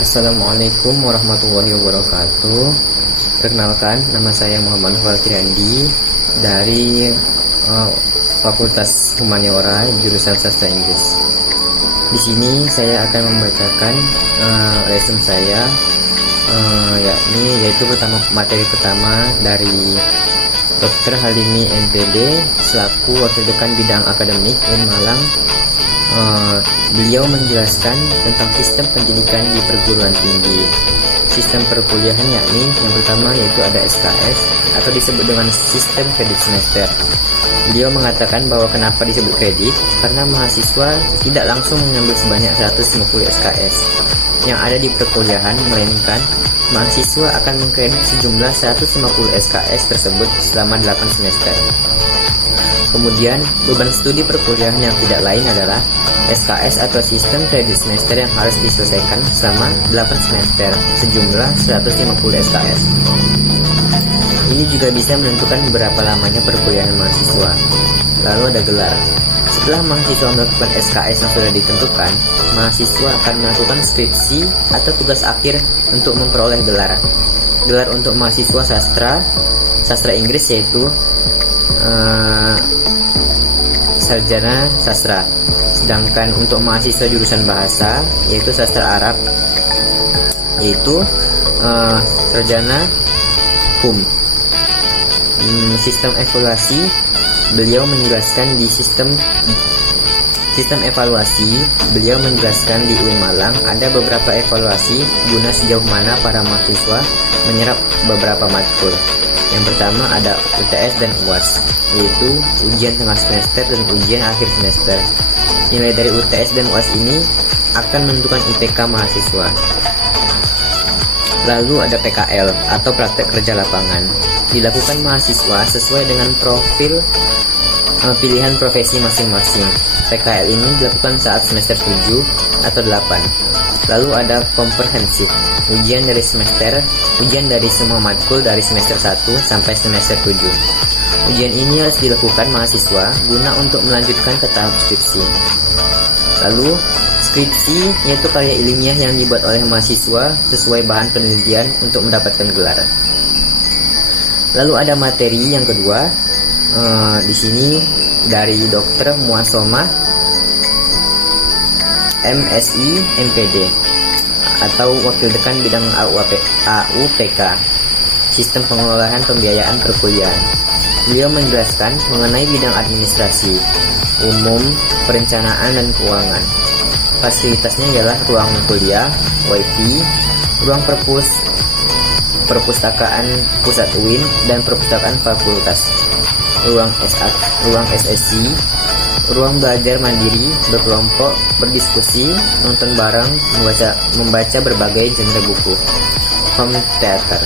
Assalamualaikum warahmatullahi wabarakatuh. Perkenalkan, nama saya Muhammad Falkirandi dari Fakultas Humaniora jurusan Sastra Inggris. Di sini saya akan membacakan lesson saya, yaitu materi pertama dari Dr. Halimi MPD selaku Wakil Dekan Bidang Akademik UIN Malang. Beliau menjelaskan tentang sistem pendidikan di perguruan tinggi. Sistem perkuliahan yakni yang pertama yaitu ada SKS atau disebut dengan sistem kredit semester. Beliau mengatakan bahwa kenapa disebut kredit, karena mahasiswa tidak langsung mengambil sebanyak 150 SKS yang ada di perkuliahan, melainkan mahasiswa akan mengkredit sejumlah 150 SKS tersebut selama 8 semester. Kemudian, beban studi perkuliahan yang tidak lain adalah SKS atau sistem kredit semester yang harus diselesaikan selama 8 semester sejumlah 150 SKS. Ini juga bisa menentukan berapa lamanya perkuliahan mahasiswa. Lalu ada gelar. Setelah mahasiswa melakukan SKS yang sudah ditentukan, mahasiswa akan melakukan skripsi atau tugas akhir untuk memperoleh gelar. Gelar untuk mahasiswa sastra Inggris yaitu sarjana sastra. Sedangkan untuk mahasiswa jurusan bahasa yaitu sastra Arab yaitu sarjana HUM. Sistem evaluasi, beliau menjelaskan di sistem evaluasi, beliau menjelaskan di UIN Malang ada beberapa evaluasi guna sejauh mana para mahasiswa menyerap beberapa matkul. Yang pertama ada UTS dan UAS, yaitu ujian tengah semester dan ujian akhir semester. Nilai dari UTS dan UAS ini akan menentukan IPK mahasiswa. Lalu ada PKL atau praktek kerja lapangan. Dilakukan mahasiswa sesuai dengan profil pilihan profesi masing-masing. PKL ini dilakukan saat semester 7 atau 8. Lalu ada komprehensif, ujian dari semua matkul dari semester 1 sampai semester 7. Ujian ini harus dilakukan mahasiswa guna untuk melanjutkan ke tahap skripsi. Lalu skripsi yaitu karya ilmiah yang dibuat oleh mahasiswa sesuai bahan penelitian untuk mendapatkan gelar. Lalu ada materi yang kedua, di sini dari Dr. Muasomah MSI MPD atau Wakil Dekan Bidang AUPK, Sistem Pengelolaan Pembiayaan Perkuliahan. Beliau menjelaskan mengenai bidang administrasi, umum, perencanaan, dan keuangan. Fasilitasnya adalah ruang kuliah, wifi, ruang perpustakaan pusat UIN dan perpustakaan fakultas, ruang SSC, ruang belajar mandiri, berkelompok, berdiskusi, nonton bareng, membaca berbagai genre buku, home theater,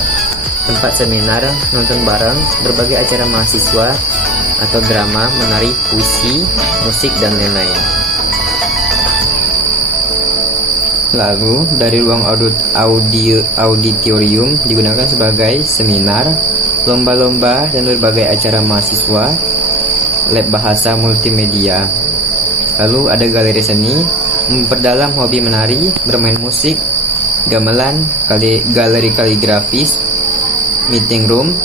tempat seminar, nonton bareng, berbagai acara mahasiswa atau drama, menari, puisi, musik, dan lain-lain. Lalu dari ruang auditorium digunakan sebagai seminar, lomba-lomba, dan berbagai acara mahasiswa, lab bahasa multimedia. Lalu ada galeri seni, memperdalam hobi menari, bermain musik, gamelan, galeri kaligrafis, meeting room,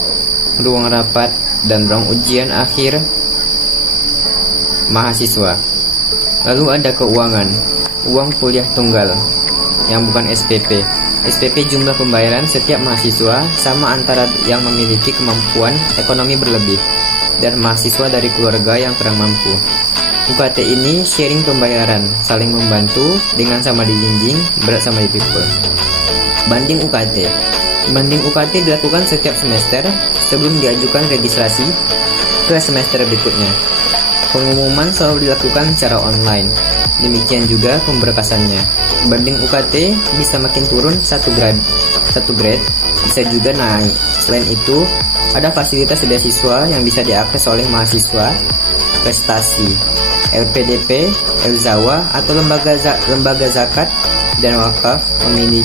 ruang rapat, dan ruang ujian akhir mahasiswa. Lalu ada keuangan, uang kuliah tunggal yang bukan SPP. SPP jumlah pembayaran setiap mahasiswa sama antara yang memiliki kemampuan ekonomi berlebih dan mahasiswa dari keluarga yang kurang mampu. UKT ini sharing pembayaran, saling membantu dengan sama dijinjing, berat sama dipikul. Banding UKT. Banding UKT dilakukan setiap semester sebelum diajukan registrasi ke semester berikutnya. Pengumuman selalu dilakukan secara online. Demikian juga pemberkasannya. Banding UKT bisa makin turun satu grade, bisa juga naik. Selain itu, ada fasilitas beasiswa yang bisa diakses oleh mahasiswa prestasi, LPDP, Elzawa, atau lembaga zakat dan wakaf milik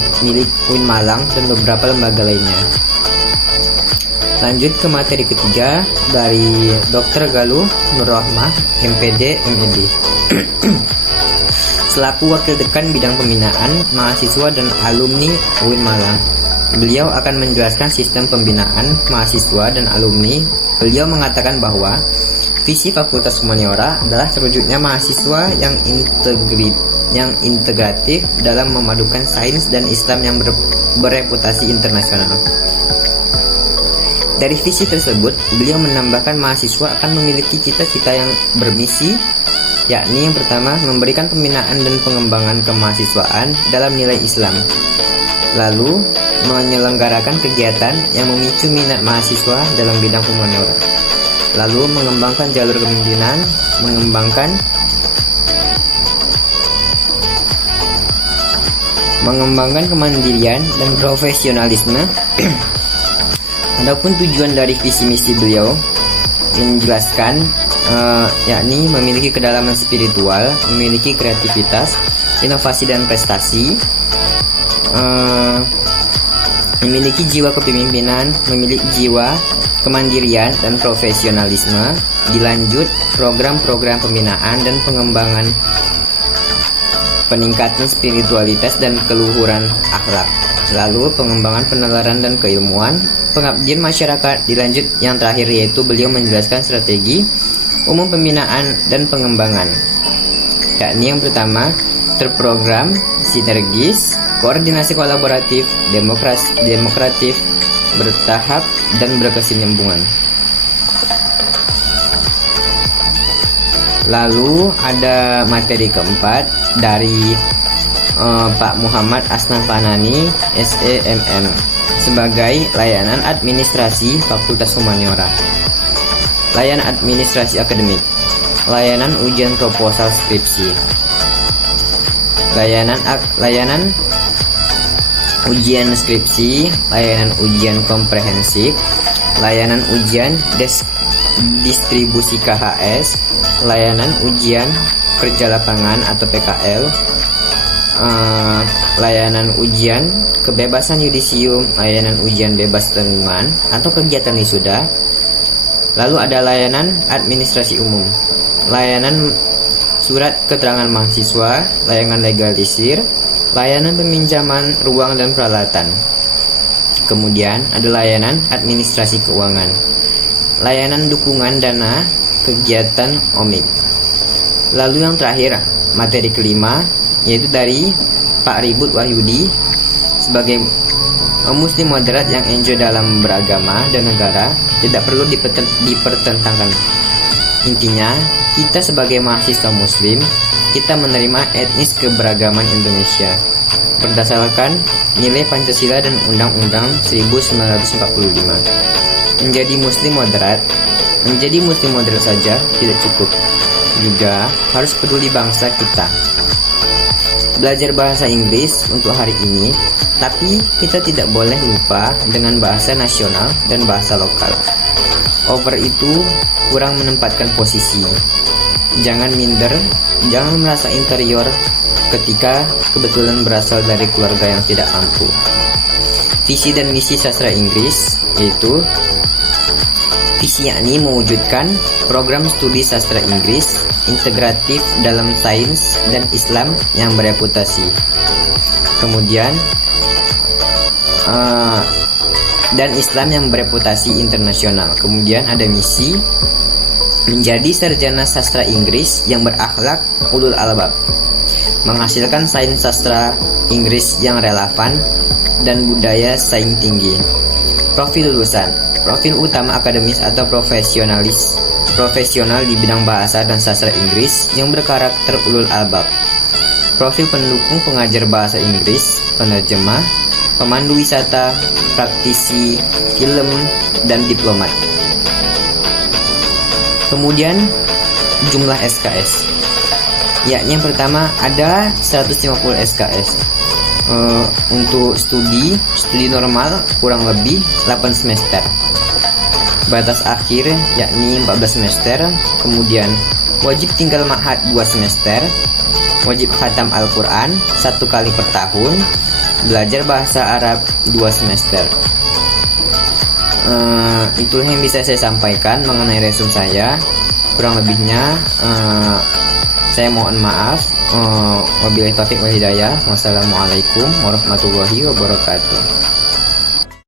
UIN Malang dan beberapa lembaga lainnya. Lanjut ke materi ketiga dari Dr. Galuh Nurrohmah MPD MED. selaku Wakil Dekan Bidang Pembinaan Mahasiswa dan Alumni UIN Malang. Beliau akan menjelaskan sistem pembinaan mahasiswa dan alumni. Beliau mengatakan bahwa visi Fakultas Humaniora adalah terwujudnya mahasiswa yang integratif dalam memadukan sains dan Islam yang bereputasi internasional. Dari visi tersebut, beliau menambahkan mahasiswa akan memiliki cita-cita yang bermisi, yakni yang pertama, memberikan pembinaan dan pengembangan kemahasiswaan dalam nilai Islam. Lalu, menyelenggarakan kegiatan yang memicu minat mahasiswa dalam bidang humaniora. Lalu, mengembangkan jalur kepemimpinan, mengembangkan kemandirian dan profesionalisme. Adapun tujuan dari visi misi beliau menjelaskan yakni memiliki kedalaman spiritual, memiliki kreativitas, inovasi dan prestasi, memiliki jiwa kepemimpinan, memiliki jiwa kemandirian dan profesionalisme. Dilanjut program-program pembinaan dan pengembangan, peningkatan spiritualitas dan keluhuran akhlak. Lalu pengembangan penalaran dan keilmuan, pengabdian masyarakat. Dilanjut yang terakhir, yaitu beliau menjelaskan strategi umum pembinaan dan pengembangan, yakni yang pertama, terprogram, sinergis, koordinasi kolaboratif, demokratif, bertahap, dan berkesinambungan. Lalu ada materi keempat dari Pak Muhammad Asnan Fanani, SEMM, sebagai layanan administrasi Fakultas Humaniora. Layanan administrasi akademik, layanan ujian proposal skripsi, layanan ujian skripsi, layanan ujian komprehensif, layanan ujian distribusi KHS, layanan ujian kerja lapangan atau PKL, layanan ujian kebebasan yudisium, layanan ujian bebas tanggungan atau kegiatan wisuda. Lalu ada layanan administrasi umum, layanan surat keterangan mahasiswa, layanan legalisir, layanan peminjaman ruang dan peralatan. Kemudian ada layanan administrasi keuangan, layanan dukungan dana kegiatan OMIK. Lalu yang terakhir, materi kelima, yaitu dari Pak Ribut Wahyudi sebagai Muslim moderat yang enjoy dalam beragama dan negara, tidak perlu dipertentangkan. Intinya, kita sebagai mahasiswa Muslim, kita menerima etnis keberagaman Indonesia berdasarkan nilai Pancasila dan Undang-Undang 1945. Menjadi Muslim moderat saja tidak cukup, juga harus peduli bangsa kita. Belajar bahasa Inggris untuk hari ini, tapi kita tidak boleh lupa dengan bahasa nasional dan bahasa lokal. Over itu kurang menempatkan posisi. Jangan minder, jangan merasa interior ketika kebetulan berasal dari keluarga yang tidak mampu. Visi dan misi sastra Inggris yaitu visi, yakni mewujudkan program studi sastra Inggris integratif dalam sains dan Islam yang bereputasi. Kemudian dan Islam yang bereputasi internasional. Kemudian ada misi, menjadi sarjana sastra Inggris yang berakhlak ulul albab, menghasilkan sains sastra Inggris yang relevan dan budaya saing tinggi. Profil lulusan, profil utama akademis atau profesional di bidang bahasa dan sastra Inggris yang berkarakter ulul albab. Profil pendukung pengajar bahasa Inggris, penerjemah, pemandu wisata, praktisi, film, dan diplomat. Kemudian jumlah SKS, yakni yang pertama ada 150 SKS untuk studi normal kurang lebih 8 semester. Batas akhir yakni 14 semester. Kemudian wajib tinggal ma'had 2 semester, wajib khatam Al-Quran 1 kali per tahun, belajar bahasa Arab 2 semester. Itulah yang bisa saya sampaikan mengenai resume saya. Kurang lebihnya Saya mohon maaf. Wabillahi taufiq wal hidayah. Wassalamualaikum warahmatullahi wabarakatuh.